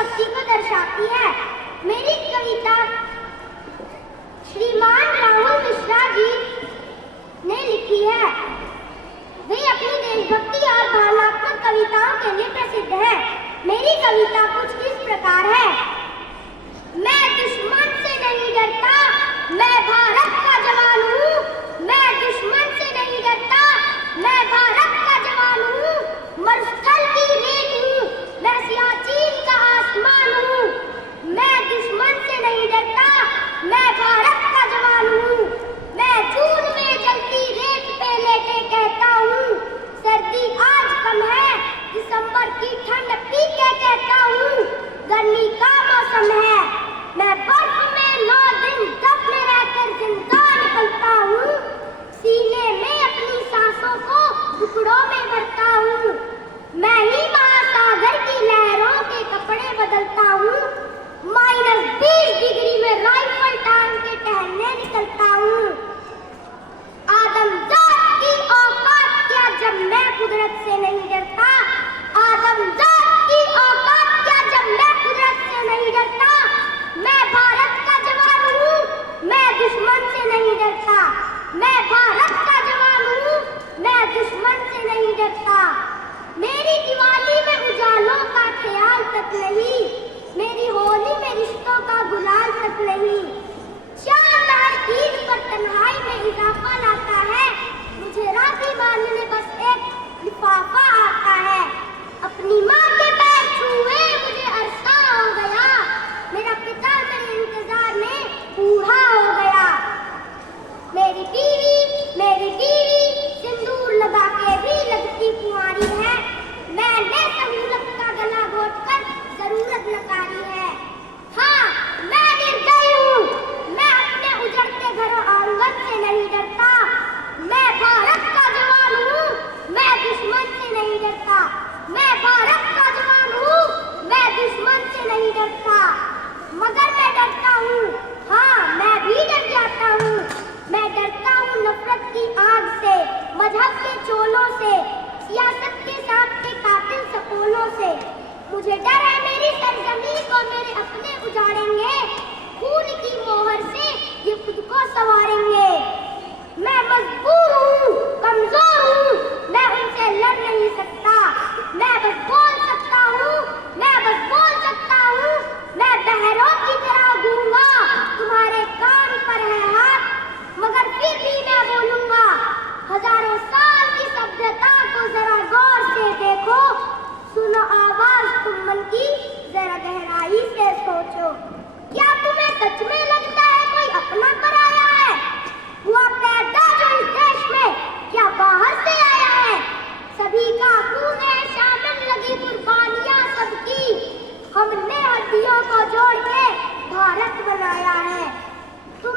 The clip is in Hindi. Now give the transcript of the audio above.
देशभक्ति को दर्शाती है। मेरी कविता श्रीमान राहुल मिश्रा जी ने लिखी है। वे अपनी देशभक्ति और भावनात्मक कविताओं के लिए प्रसिद्ध है। मेरी कविता कुछ इस प्रकार है। मैं दुश्मन से नहीं डरता, मैं भारत का जवान हूँ। मैं दुश्मन से नहीं डरता, मैं भारत का जवान हूँ। मरुस्थल की रेत हूँ, मैं सियाचिन का आसमान हूँ। मैं दुश्मन से नहीं डरता, मैं भारत का जवान हूँ। मैं जून में जलती रेत पे लेटे कहता हूँ, सर्दी आज कम है, दिसंबर की ठंड पी के कहता हूँ, गर्मी का मौसम है। मैं बर्फ में 9 दिन दफन रहकर जिंदा निकलता हूँ। सीने में अपनी सांसों को टुकड़ों में भरता हूँ। मैं ही महासागर की लहरों के कपड़े बदलता हूँ। -20 डिग्री में राइफल टांग के टहलने निकलता हूँ। आदमजात की औकात क्या जब मैं कुदरत से नहीं डरता। आदमजात की औकात क्या जब मैं कुदरत से नहीं डरता। मैं भारत का जवान हूँ, मैं दुश्मन से नहीं डरता। मैं भारत का जवान हूँ, मैं दुश्मन से नहीं डरता। मेरी दिवाली में उजालों का ख्याल तक नहीं, मेरी होली में रिश्तों का गुलाल तक नहीं। चांद हर ईद पर तन्हाई में इजाफा लाता है, मुझे राखी बांधने बस एक लिफाफा आता है। अपनी माँ के पैर छुए मुझे अरसा हो गया, मेरा पिता मेरे इंतजार में बूढ़ा हो गया। मेरी बीवी सिंदूर लगा के भी लगती कुंवारी है। मैंने सहूलत का गला घोटकर जरूरत नकारी है। हाँ, मैं निर्दयी हूँ, मैं अपने उजड़ते घरों आंगन से नहीं डरता। मैं भारत का जवान हूँ, मैं दुश्मन से नहीं डरता। मैं भारत का जवान हूँ, मैं दुश्मन से नहीं डरता। मगर मैं डरता हूँ, हाँ मैं भी डर जाता हूँ। मैं डरता हूँ नफरत की आग से, मजहब के चोलों से, सियासत के सांप के कातिल सपोलों से। मुझे डर है मेरी सरजमीन को मेरे अपने उजाड़ेंगे, खून की मोहर से ये खुद को संवारेंगे। मैं मजबूर हूँ, कमजोर हूँ, मैं उनसे लड़ नहीं सकता। मैं बस बोल सकता हूँ, मैं बस बोल सकता हूँ। मैं बहरों की तरह गूंगा, तुम्हारे कान पर है हाथ, मगर फिर भी मैं बोलूंगा। हजारों साल की सभ्यता को जरा गौर से देखो, सुनो आवाज तुम मन की, जरा गहराई से सोचो। क्या तुम्हें सच में लगता है कोई अपना पराया है? हुआ पैदा जो इस देश में, क्या बाहर से आया है? सभी का खून है शामिल, लगी कुर्बानियां सबकी। हमने हड्डियों को जोड़ के